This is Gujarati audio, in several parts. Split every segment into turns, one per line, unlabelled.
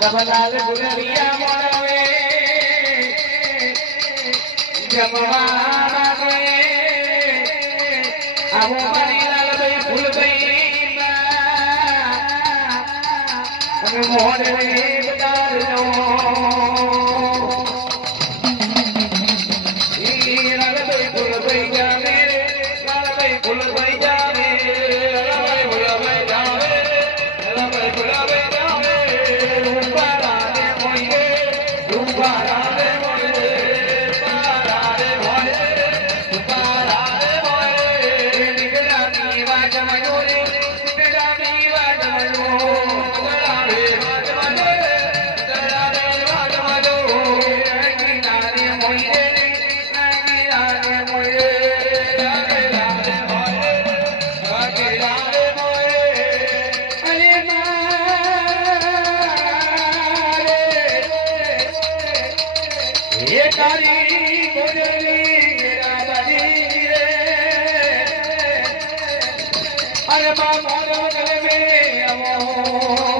કમલાલ ગુરવિયા મળવે જમવાના રે આવો મરીલાલ અરે બાબા ગલે મે અમો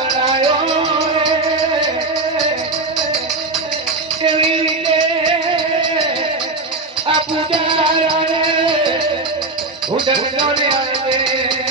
જગદોરે આવે.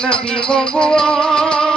અને ભીમો બુઆ